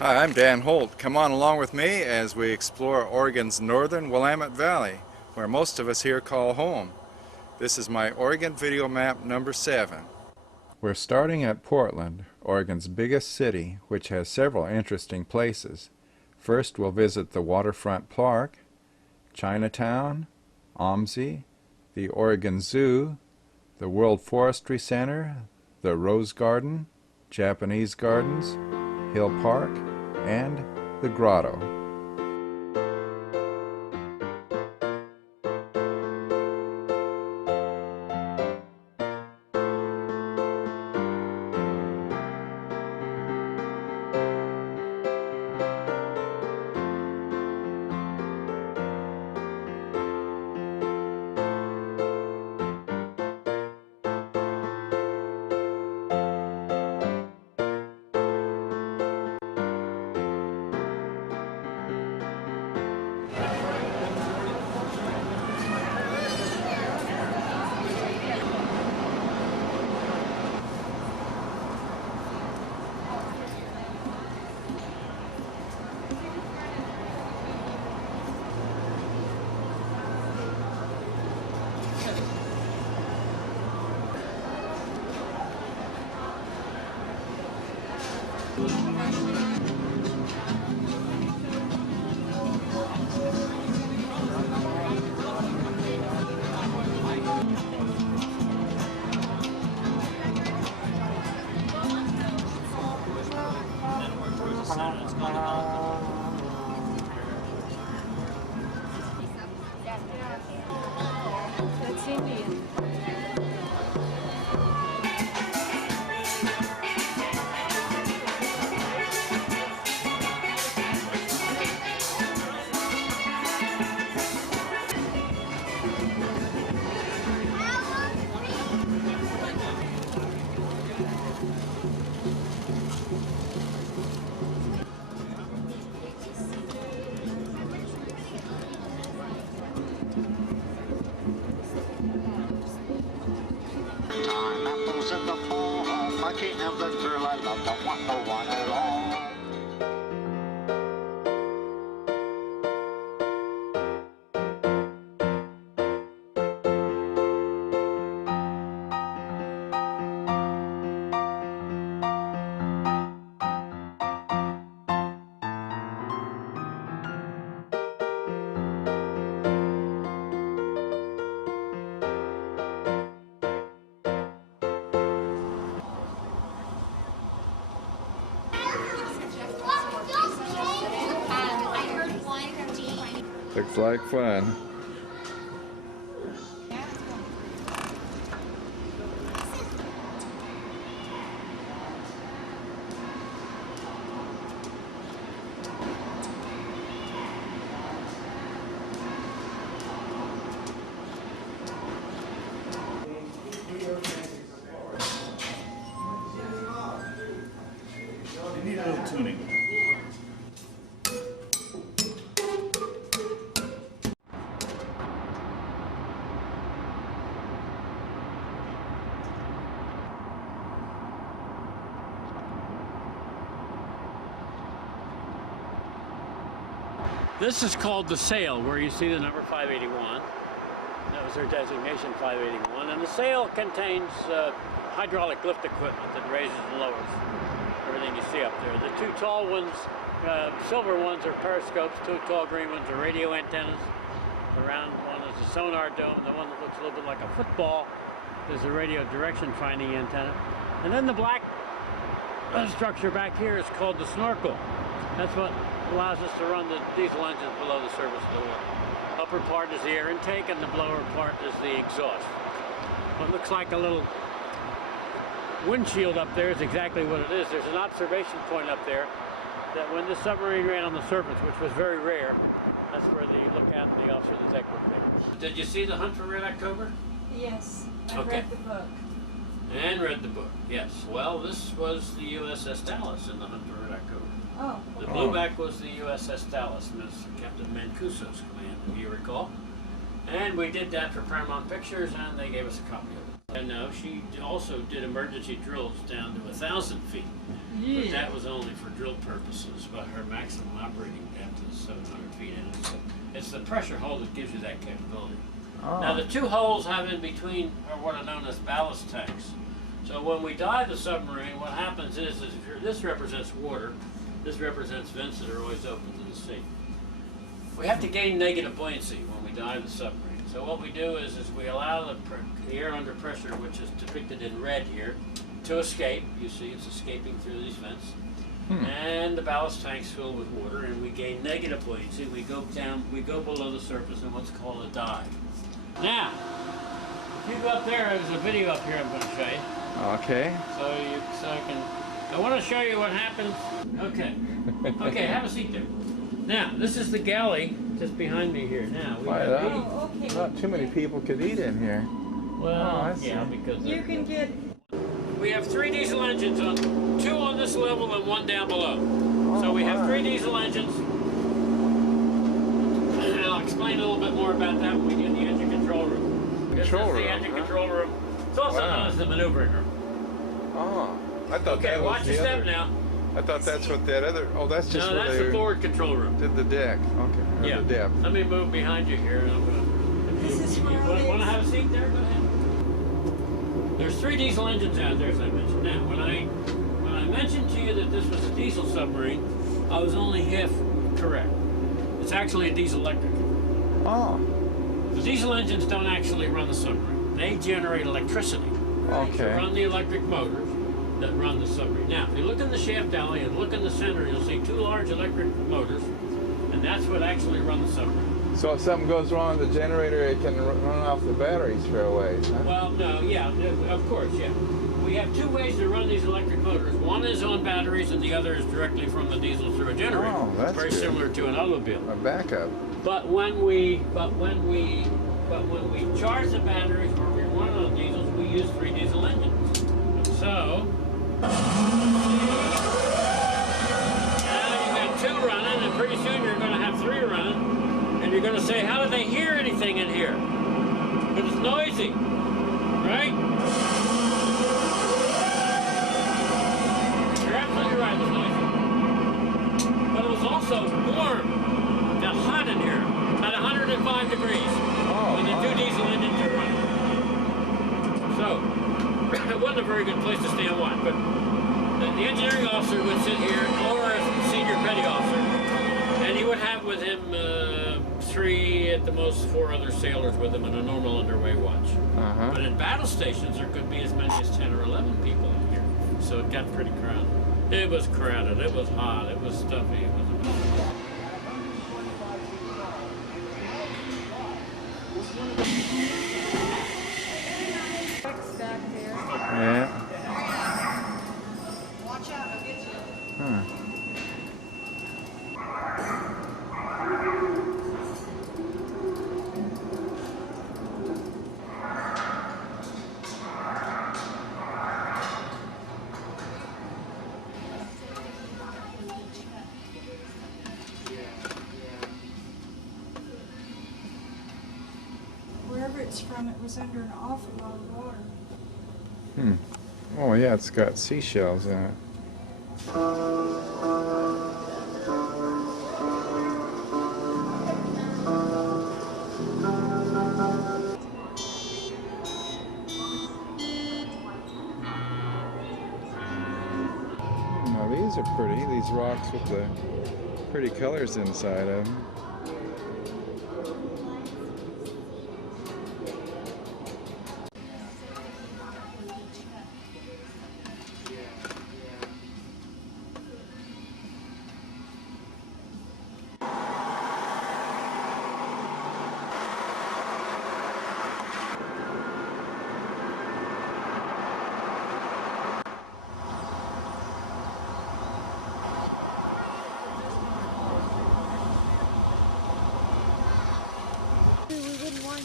Hi, I'm Dan Holt. Come on along with me as we explore Oregon's northern Willamette Valley, where most of us here call home. This is my Oregon video map number 7. We're starting at Portland, Oregon's biggest city, which has several interesting places. First, we'll visit the Waterfront Park, Chinatown, OMSI, the Oregon Zoo, the World Forestry Center, the Rose Garden, Japanese Gardens, Hill Park, and the Grotto. That's Indian. Pineapples in the fall, I can't have that girl I love, don't want no one at all. Looks like fun. You need a little tuning. This is called the sail, where you see the number 581. That was their designation, 581. And the sail contains hydraulic lift equipment that raises and lowers everything you see up there. The two tall ones, silver ones, are periscopes. Two tall green ones are radio antennas. The round one is a sonar dome. The one that looks a little bit like a football is a radio direction finding antenna. And then the black structure back here is called the snorkel. That's what allows us to run the diesel engines below the surface of the water. Upper part is the air intake and the lower part is the exhaust. What looks like a little windshield up there is exactly what it is. There's an observation point up there that when this submarine ran on the surface, which was very rare, that's where the lookout and the officer of the deck would be. Did you see The Hunt for Red October? Yes, I Okay. read the book. And read the book, yes. Well, this was the USS Dallas in The Hunt for Red October. Oh, The blueback was the USS Dallas, Captain Mancuso's command, if you recall. And we did that for Paramount Pictures, and they gave us a copy of it. And she also did emergency drills down to 1,000 feet. But that was only for drill purposes, but her maximum operating depth is 700 feet, and it's the pressure hull that gives you that capability. Oh. Now the two holes have in between are what are known as ballast tanks. So when we dive the submarine, what happens is this represents water, this represents vents that are always open to the sea. We have to gain negative buoyancy when we dive the submarine. So what we do is we allow the air under pressure, which is depicted in red here, to escape. You see it's escaping through these vents. And the ballast tanks fill with water, and we gain negative buoyancy. We go down, we go below the surface in what's called a dive. Now, if you go up there, there's a video up here I'm going to show you. Okay. I want to show you what happens. Okay. Okay, have a seat there. Now, this is the galley just behind me here. Now, we have okay. Not too many people could eat in here. well, Oh, yeah, because You can get. we have 3 diesel engines on, 2 on this level and 1 down below. So we have 3 diesel engines. And I'll explain a little bit more about that when we get in the engine control room. This is the engine control room. It's also known as the maneuvering room. Oh, I thought Okay, that was watch your the step other. now. I thought that's what that other. Oh, that's just No, where that's they the forward control room. did the deck. Okay. Or Yeah. the depth. Let me move behind you here, and I'm gonna. This is where it Want to is. have a seat there? Go ahead. There's 3 diesel engines out there, as I mentioned. Now, when I mentioned to you that this was a diesel submarine, I was only half correct. It's actually a diesel electric. Oh, The diesel engines don't actually run the submarine. They generate electricity to okay. run the electric motors that run the submarine. Now, if you look in the shaft alley and look in the center, you'll see 2 large electric motors, and that's what actually run the submarine. So if something goes wrong with the generator, it can run off the batteries for a ways, huh? Well, no, yeah, of course, yeah. We have 2 ways to run these electric motors. One is on batteries, and the other is directly from the diesel through a generator. Oh, that's Very good. similar to an automobile. A backup. But when we charge the batteries or we run on diesels, we use 3 diesel engines. So now you got 2 running, and pretty soon you're going to have 3 running, and you're going to say, how do they hear anything in here? Because it's noisy, right? You're absolutely right, it's noisy. But it was also warm and hot in here, at 105 degrees, when the 2 diesel engines are running. So, it wasn't a very good place to stay and watch, but the engineering officer would sit here, or a senior petty officer, and he would have with him 3, at the most 4 other sailors with him in a normal underway watch. But in battle stations, there could be as many as 10 or 11 people in here. So it got pretty crowded. It was crowded, it was hot, it was stuffy, it was Back there. Yeah. Watch out, I'll get you. Huh. Wherever it's from, it was under an awful lot of water. Oh yeah, it's got seashells in it. Now these are pretty, these rocks with the pretty colors inside of them. We wouldn't mind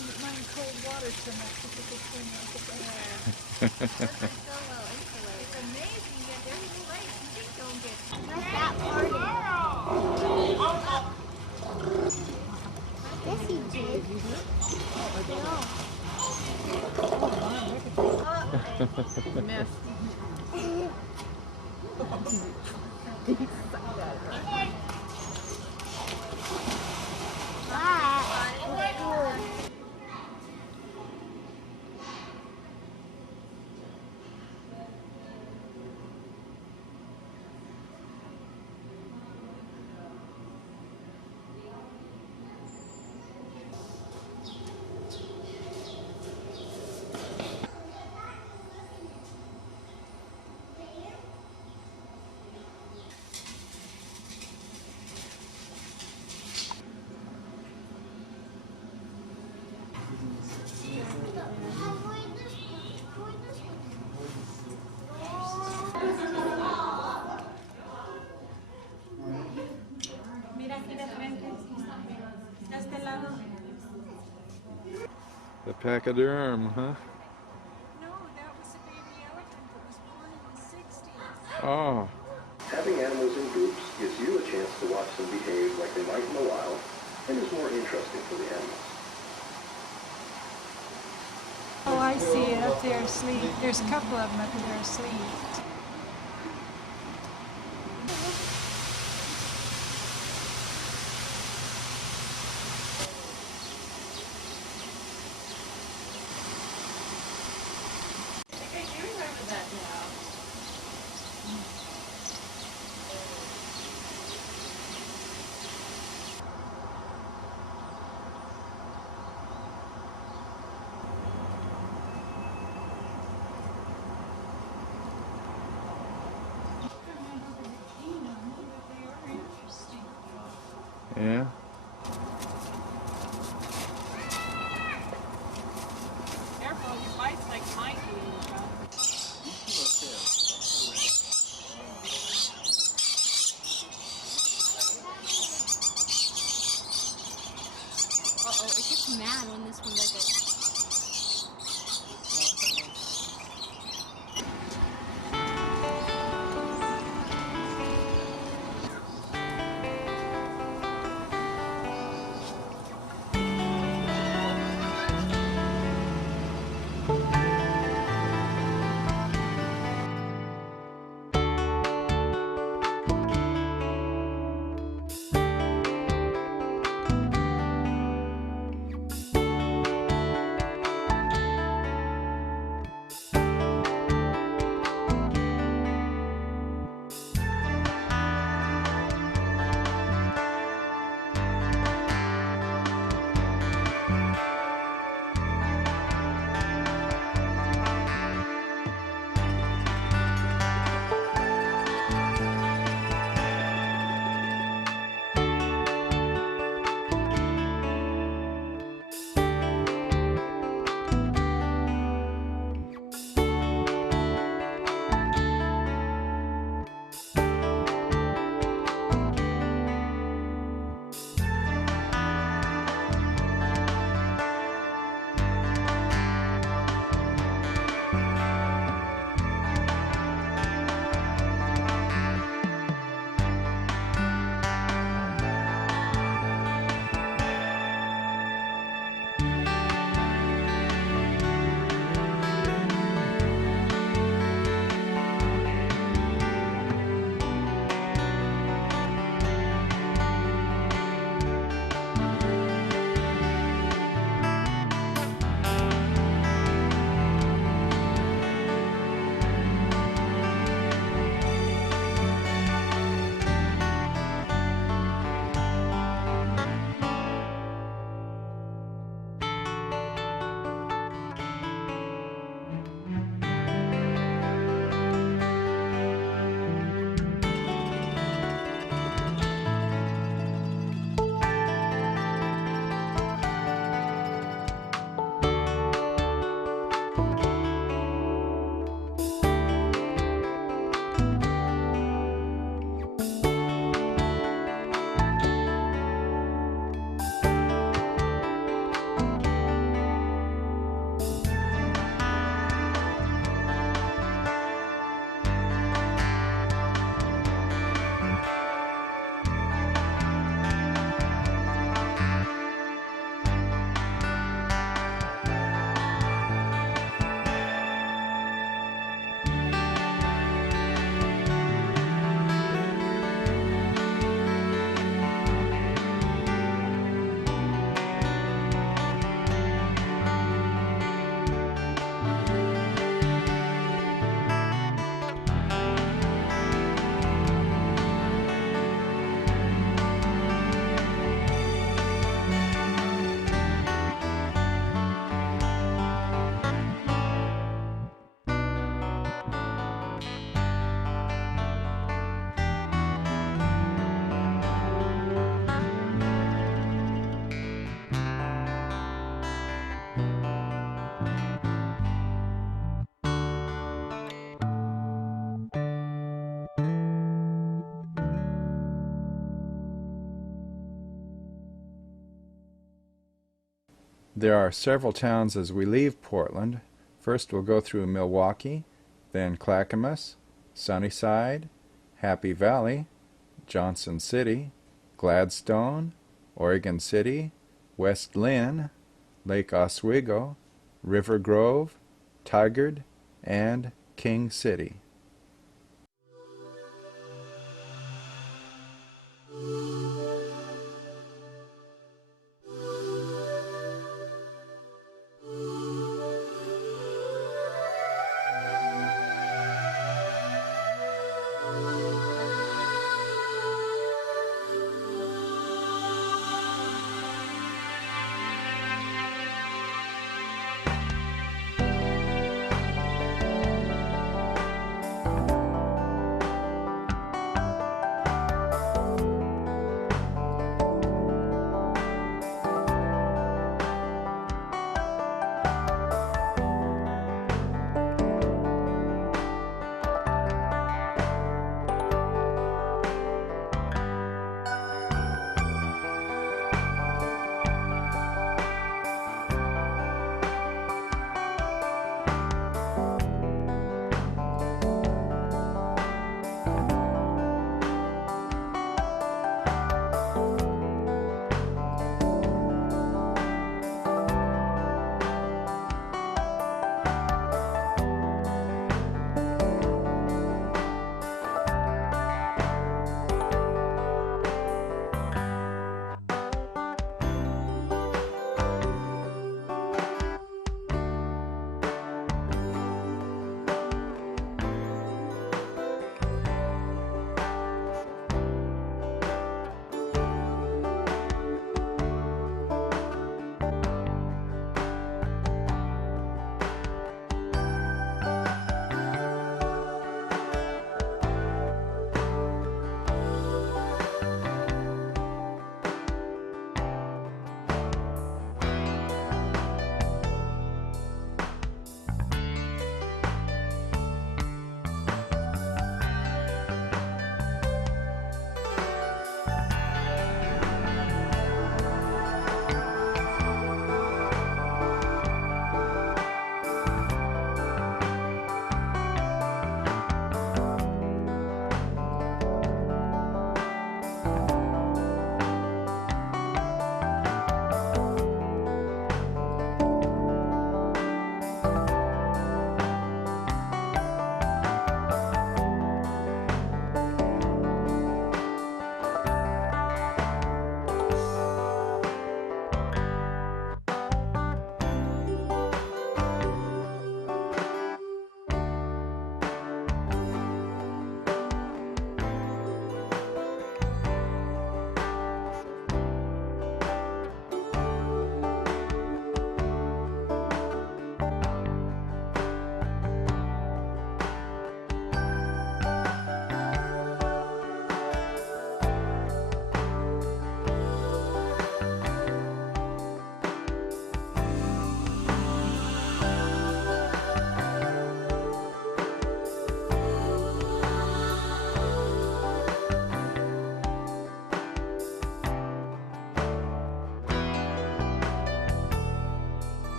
cold water so much if we could swim like it. It's amazing that there's a place you just don't get. Not that party. Yes, he did. No. Mess. The pack of Durham, huh? No, that was a baby elephant that was born in the 60s. Oh, Having animals in groups gives you a chance to watch them behave like they might in the wild and is more interesting for the animals. Oh, I see it up there asleep. There's a couple of them up there asleep. yeah. Careful, your bite's like Mikey. Uh-oh, it gets mad when this one does it. There are several towns as we leave Portland. First we'll go through Milwaukie, then Clackamas, Sunnyside, Happy Valley, Johnson City, Gladstone, Oregon City, West Linn, Lake Oswego, Rivergrove, Tigard, and King City.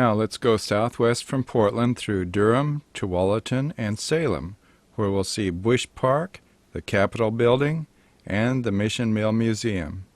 Now let's go southwest from Portland through Durham, Tualatin, and Salem, where we'll see Bush Park, the Capitol Building, and the Mission Mill Museum.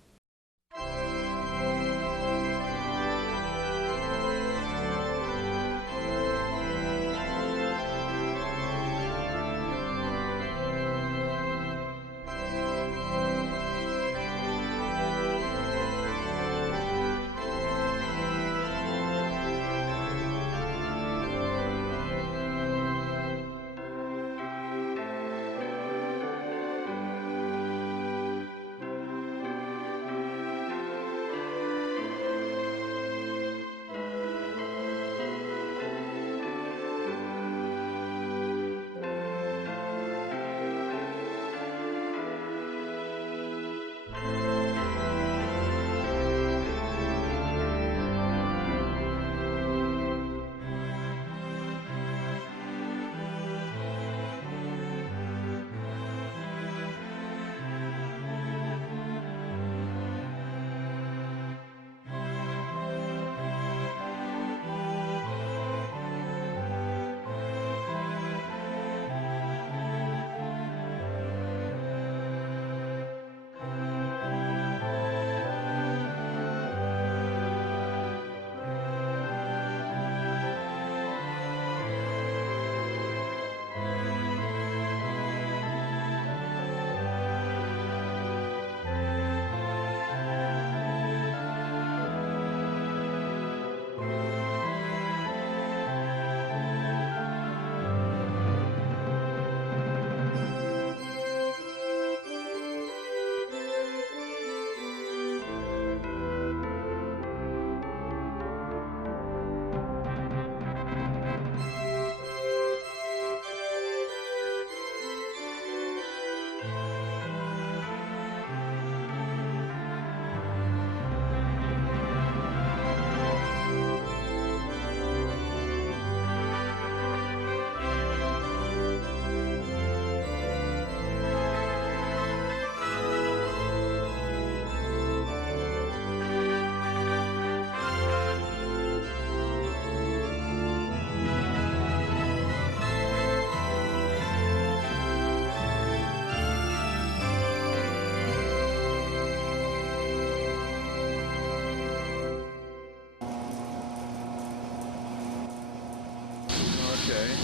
Okay,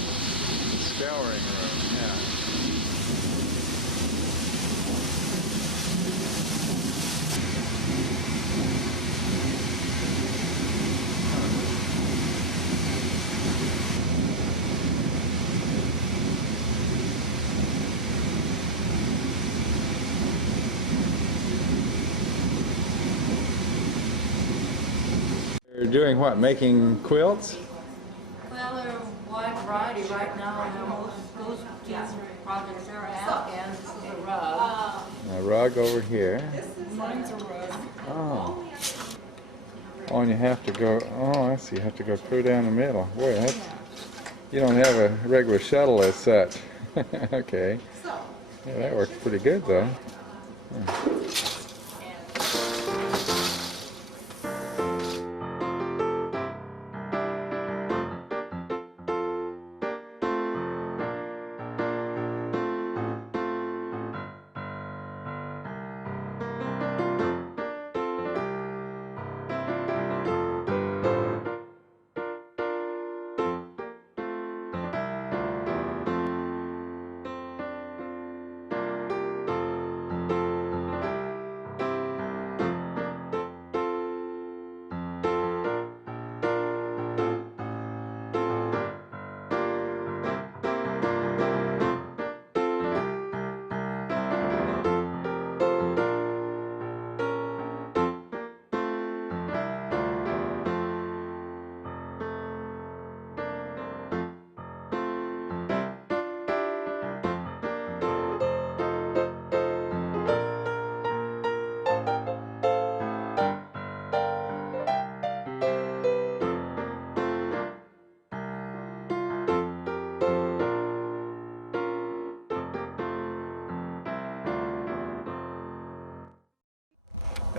scouring room, yeah. You're doing what, making quilts? Well, they're a wide variety right now, and those two projects are Afghans. This is a rug. A rug over here. Mine's a rug. Oh. Oh, and you have to go, oh, I see, you have to go clear down the middle. Boy, that's, you don't have a regular shuttle as such. Okay. Yeah, that works pretty good, though. Yeah.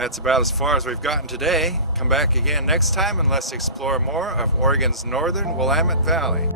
That's about as far as we've gotten today. Come back again next time and let's explore more of Oregon's northern Willamette Valley.